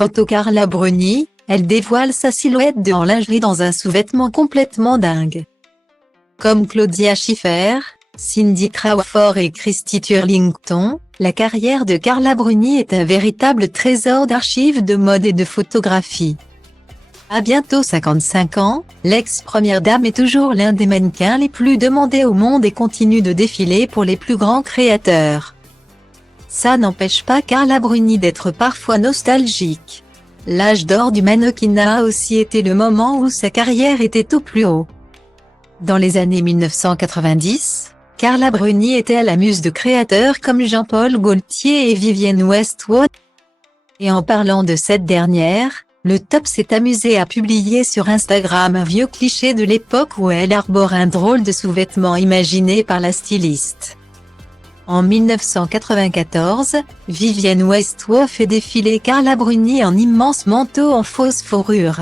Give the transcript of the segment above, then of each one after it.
Photo Carla Bruni, elle dévoile sa silhouette en lingerie dans un sous-vêtement complètement dingue. Comme Claudia Schiffer, Cindy Crawford et Christy Turlington, la carrière de Carla Bruni est un véritable trésor d'archives de mode et de photographie. À bientôt 55 ans, l'ex-première dame est toujours l'un des mannequins les plus demandés au monde et continue de défiler pour les plus grands créateurs. Ça n'empêche pas Carla Bruni d'être parfois nostalgique. L'âge d'or du mannequinat a aussi été le moment où sa carrière était au plus haut. Dans les années 1990, Carla Bruni était la muse de créateurs comme Jean-Paul Gaultier et Vivienne Westwood. Et en parlant de cette dernière, le top s'est amusé à publier sur Instagram un vieux cliché de l'époque où elle arbore un drôle de sous-vêtement imaginé par la styliste. En 1994, Vivienne Westwood fait défiler Carla Bruni en immense manteau en fausse fourrure.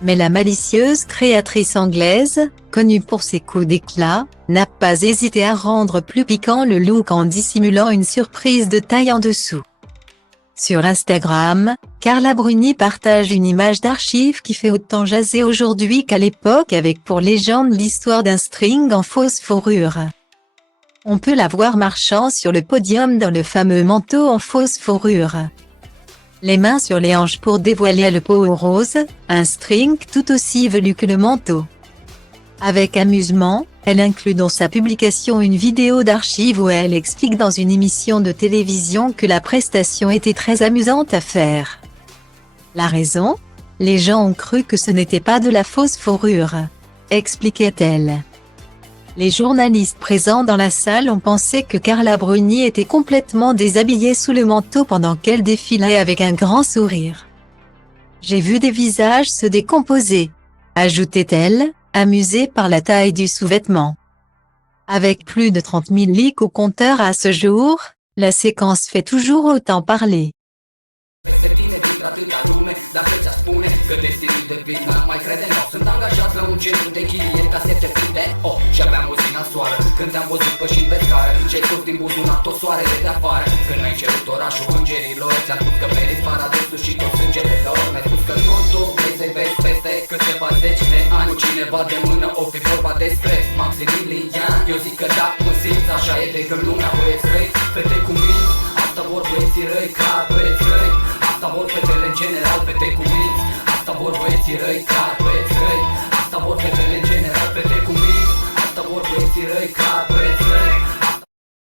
Mais la malicieuse créatrice anglaise, connue pour ses coups d'éclat, n'a pas hésité à rendre plus piquant le look en dissimulant une surprise de taille en dessous. Sur Instagram, Carla Bruni partage une image d'archive qui fait autant jaser aujourd'hui qu'à l'époque avec pour légende l'histoire d'un string en fausse fourrure. On peut la voir marchant sur le podium dans le fameux manteau en fausse fourrure. Les mains sur les hanches pour dévoiler le pot rose, un string tout aussi velu que le manteau. Avec amusement, elle inclut dans sa publication une vidéo d'archives où elle explique dans une émission de télévision que la prestation était très amusante à faire. La raison ? Les gens ont cru que ce n'était pas de la fausse fourrure, expliquait-elle. Les journalistes présents dans la salle ont pensé que Carla Bruni était complètement déshabillée sous le manteau pendant qu'elle défilait avec un grand sourire. J'ai vu des visages se décomposer, ajoutait-elle, amusée par la taille du sous-vêtement. Avec plus de 30 000 likes au compteur à ce jour, la séquence fait toujours autant parler. Atâta lume, dacă ți-a spune că destinul de plin n-am mai crede, nu sunt angajat la un cerul de client ca să te prinde. Oh, și aveam o zi nasoară când te-am văzut pășind pe scară, ce-ai scos din buzunar tot soarele de afară. Când mi-ai cerut orașul îngerilor, ți-am spus că meriți paradisul și tot sângele lor. Mi-ai spus că nu tu vrei să-i vezi peste câteva zeci de ani cu cineva de mână, o fi vorba despre Maximilian. Eu zic că da, mă simți așa, e de când lumea băieți răi, fete